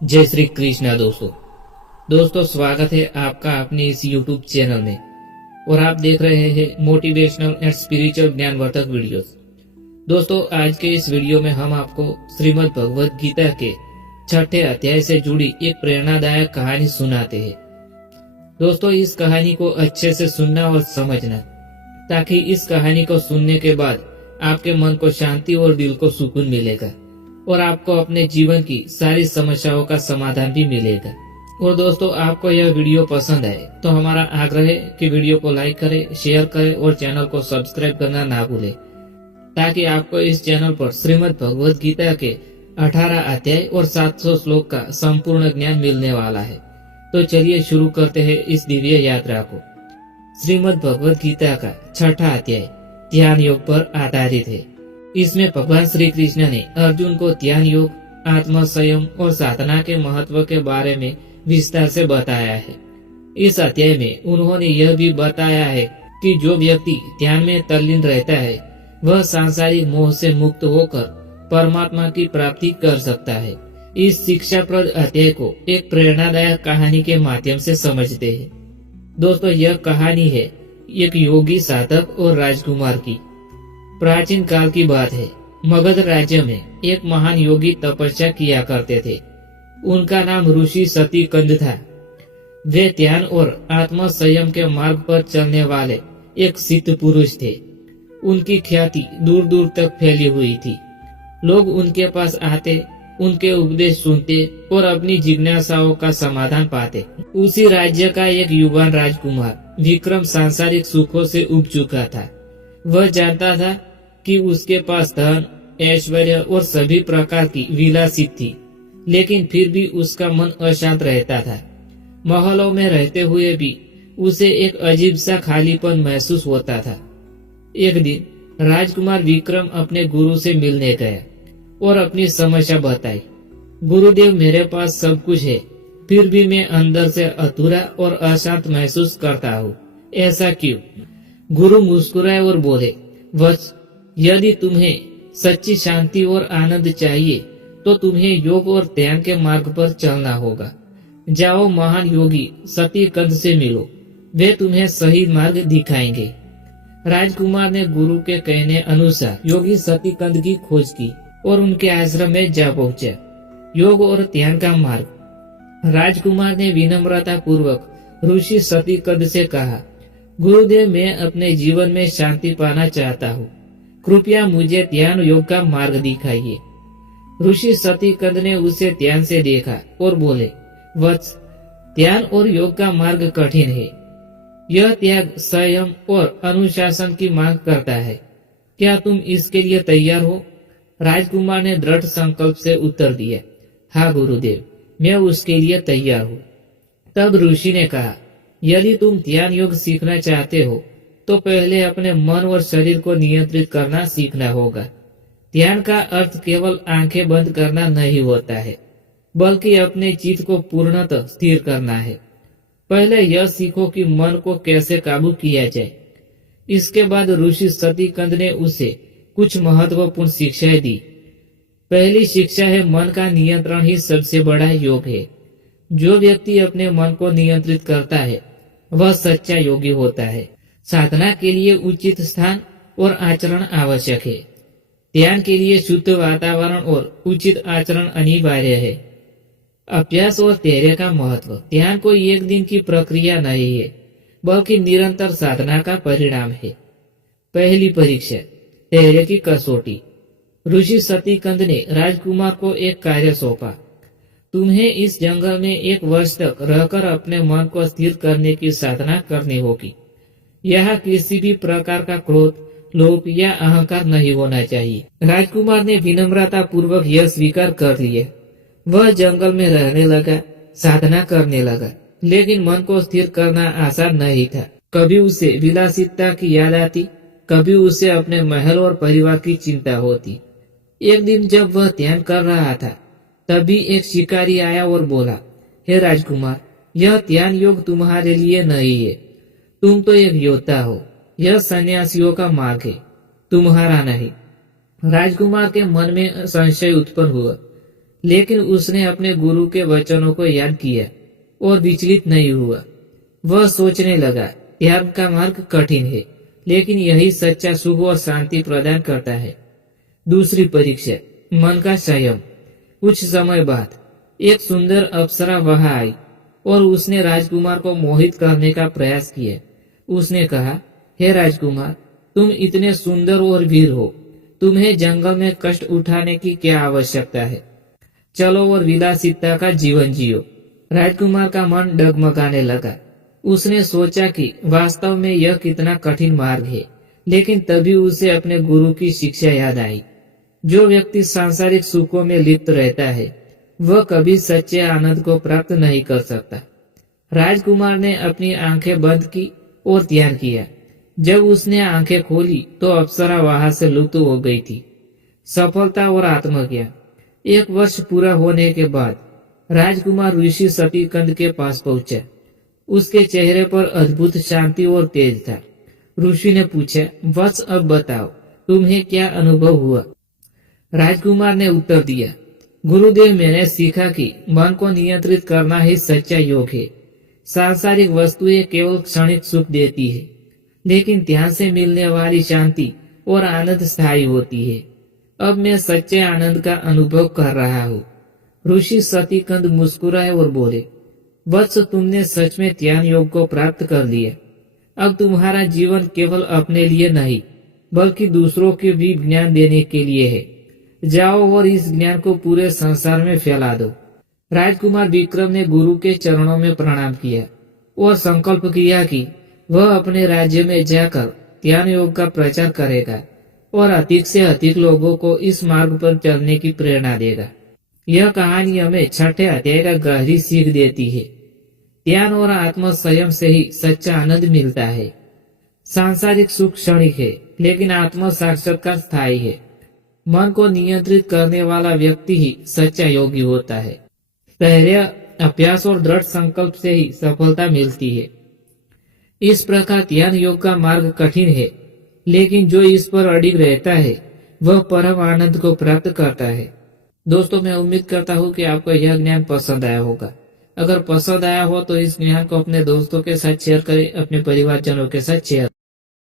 जय श्री कृष्णा दोस्तों स्वागत है आपका अपने इस YouTube चैनल में और आप देख रहे हैं मोटिवेशनल एंड स्पिरिचुअल ज्ञानवर्धक वीडियोस। दोस्तों आज के इस वीडियो में हम आपको श्रीमद् भगवद गीता के 6ठे अध्याय से जुड़ी एक प्रेरणादायक कहानी सुनाते हैं। दोस्तों इस कहानी को अच्छे से सुनना और समझना, ताकि इस कहानी को सुनने के बाद आपके मन को शांति और दिल को सुकून मिलेगा और आपको अपने जीवन की सारी समस्याओं का समाधान भी मिलेगा। और दोस्तों आपको यह वीडियो पसंद आए तो हमारा आग्रह है कि वीडियो को लाइक करें, शेयर करें और चैनल को सब्सक्राइब करना ना भूलें, ताकि आपको इस चैनल पर श्रीमद् भगवद गीता के 18 अध्याय और 700 श्लोक का संपूर्ण ज्ञान मिलने वाला है। तो चलिए शुरू करते हैं इस दिव्य यात्रा को। श्रीमद् भगवद गीता का 6ठा अध्याय ध्यान योग पर आधारित है। इसमें भगवान श्री कृष्ण ने अर्जुन को ध्यान योग, आत्म संयम और साधना के महत्व के बारे में विस्तार से बताया है। इस अध्याय में उन्होंने यह भी बताया है कि जो व्यक्ति ध्यान में तल्लीन रहता है वह सांसारिक मोह से मुक्त होकर परमात्मा की प्राप्ति कर सकता है। इस शिक्षाप्रद अध्याय को एक प्रेरणादायक कहानी के माध्यम से समझते हैं। दोस्तों यह कहानी है एक योगी, साधक और राजकुमार की। प्राचीन काल की बात है। मगध राज्य में एक महान योगी तपस्या किया करते थे। उनका नाम ऋषि सतीकंद था। वे ध्यान और आत्म संयम के मार्ग पर चलने वाले एक सिद्ध पुरुष थे। उनकी ख्याति दूर दूर तक फैली हुई थी। लोग उनके पास आते, उनके उपदेश सुनते और अपनी जिज्ञासाओं का समाधान पाते। उसी राज्य का एक युवान राजकुमार विक्रम सांसारिक सुखों से उब चुका था। वह जानता था कि उसके पास धन, ऐश्वर्य और सभी प्रकार की विलासित थी, लेकिन फिर भी उसका मन अशांत रहता था। महलों में रहते हुए भी उसे एक अजीब सा खालीपन महसूस होता था। एक दिन राजकुमार विक्रम अपने गुरु से मिलने गया और अपनी समस्या बताई। गुरुदेव, मेरे पास सब कुछ है, फिर भी मैं अंदर से अधूरा और अशांत महसूस करता हूँ। ऐसा क्यों? गुरु मुस्कुराए और बोले, वत्स, यदि तुम्हें सच्ची शांति और आनंद चाहिए तो तुम्हें योग और ध्यान के मार्ग पर चलना होगा। जाओ महान योगी सतीकंद से मिलो, वे तुम्हें सही मार्ग दिखाएंगे। राजकुमार ने गुरु के कहने अनुसार योगी सतीकंद की खोज की और उनके आश्रम में जा पहुंचा। योग और ध्यान का मार्ग। राजकुमार ने विनम्रता पूर्वक ऋषि सतीकंद से कहा, गुरुदेव, मैं अपने जीवन में शांति पाना चाहता हूँ, कृपया मुझे ध्यान योग का मार्ग दिखाइए। ऋषि सतीकंद ने उसे ध्यान से देखा और बोले, वत्स, ध्यान और योग का मार्ग कठिन है। यह त्याग, संयम और अनुशासन की मांग करता है। क्या तुम इसके लिए तैयार हो? राजकुमार ने दृढ़ संकल्प से उत्तर दिया, हाँ गुरुदेव, मैं उसके लिए तैयार हूँ। तब ऋषि ने कहा, यदि तुम ध्यान योग सीखना चाहते हो तो पहले अपने मन और शरीर को नियंत्रित करना सीखना होगा। ध्यान का अर्थ केवल आंखें बंद करना नहीं होता है, बल्कि अपने चित्त को पूर्णतः स्थिर करना है। पहले यह सीखो कि मन को कैसे काबू किया जाए। इसके बाद ऋषि सतीकंद ने उसे कुछ महत्वपूर्ण शिक्षाएं दी। पहली शिक्षा है, मन का नियंत्रण ही सबसे बड़ा योग है। जो व्यक्ति अपने मन को नियंत्रित करता है वह सच्चा योगी होता है। साधना के लिए उचित स्थान और आचरण आवश्यक है। ध्यान के लिए शुद्ध वातावरण और उचित आचरण अनिवार्य है। अभ्यास और धैर्य का महत्व। ध्यान कोई एक दिन की प्रक्रिया नहीं है, बल्कि निरंतर साधना का परिणाम है। पहली परीक्षा, धैर्य की कसौटी। ऋषि सतीकंद ने राजकुमार को एक कार्य सौंपा। तुम्हें इस जंगल में 1 वर्ष तक रहकर अपने मन को स्थिर करने की साधना करनी होगी। यहाँ किसी भी प्रकार का क्रोध, लोभ या अहंकार नहीं होना चाहिए। राजकुमार ने विनम्रता पूर्वक यह स्वीकार कर लिया। वह जंगल में रहने लगा, साधना करने लगा, लेकिन मन को स्थिर करना आसान नहीं था। कभी उसे विलासिता की याद आती, कभी उसे अपने महल और परिवार की चिंता होती। एक दिन जब वह ध्यान कर रहा था, तभी एक शिकारी आया और बोला, हे राजकुमार, यह ध्यान योग तुम्हारे लिए नहीं है। तुम तो एक योद्धा हो। यह सन्यासियों का मार्ग है, तुम्हारा नहीं। राजकुमार के मन में संशय उत्पन्न हुआ। लेकिन उसने अपने गुरु के वचनों को याद किया और विचलित नहीं हुआ। वह सोचने लगा, त्याग का मार्ग कठिन है, लेकिन यही सच्चा सुख और शांति प्रदान करता है। दूसरी परीक्षा, मन का संयम। कुछ समय बाद एक सुंदर अप्सरा वहां आई और उसने राजकुमार को मोहित करने का प्रयास किया। उसने कहा, हे राजकुमार, तुम इतने सुंदर और वीर हो, तुम्हें जंगल में कष्ट उठाने की क्या आवश्यकता है? चलो और विलासिता का जीवन जियो। राजकुमार का मन डगमगाने लगा। उसने सोचा कि वास्तव में यह कितना कठिन मार्ग है, लेकिन तभी उसे अपने गुरु की शिक्षा याद आई। जो व्यक्ति सांसारिक सुखों में लिप्त रहता है, वह कभी सच्चे आनंद को प्राप्त नहीं कर सकता। राजकुमार ने अपनी आंखें बंद की और ध्यान किया। जब उसने आंखें खोली तो अप्सरा वहां से लुप्त हो गई थी। सफलता और आत्मज्ञान। 1 वर्ष पूरा होने के बाद राजकुमार ऋषि सतीकंद के पास पहुंचा। उसके चेहरे पर अद्भुत शांति और तेज था। ऋषि ने पूछा, वत्स, अब बताओ, तुम्हें क्या अनुभव हुआ? राजकुमार ने उत्तर दिया, गुरुदेव, मैंने सीखा कि मन को नियंत्रित करना ही सच्चा योग है। सांसारिक वस्तुएं केवल क्षणिक सुख देती है, लेकिन ध्यान से मिलने वाली शांति और आनंद स्थायी होती है। अब मैं सच्चे आनंद का अनुभव कर रहा हूँ। ऋषि सतीकंद मुस्कुराए और बोले, वत्स, तुमने सच में ध्यान योग को प्राप्त कर लिया। अब तुम्हारा जीवन केवल अपने लिए नहीं, बल्कि दूसरों के भी ज्ञान देने के लिए है। जाओ और इस ज्ञान को पूरे संसार में फैला दो। राजकुमार विक्रम ने गुरु के चरणों में प्रणाम किया और संकल्प किया कि वह अपने राज्य में जाकर ध्यान योग का प्रचार करेगा और अधिक से अधिक लोगों को इस मार्ग पर चलने की प्रेरणा देगा। यह कहानी हमें 6ठे अध्याय का गहरी सीख देती है। ध्यान और आत्म संयम से ही सच्चा आनंद मिलता है। सांसारिक सुख क्षणिक है, लेकिन आत्म साक्षात्कार स्थायी है। मन को नियंत्रित करने वाला व्यक्ति ही सच्चा योगी होता है। धैर्य, अभ्यास और दृढ़ संकल्प से ही सफलता मिलती है। इस प्रकार ध्यान योग का मार्ग कठिन है, लेकिन जो इस पर अडिग रहता है वह परम आनंद को प्राप्त करता है। दोस्तों, मैं उम्मीद करता हूँ कि आपको यह ज्ञान पसंद आया होगा। अगर पसंद आया हो तो इस ज्ञान को अपने दोस्तों के साथ शेयर करें, अपने परिवारजनों के साथ शेयर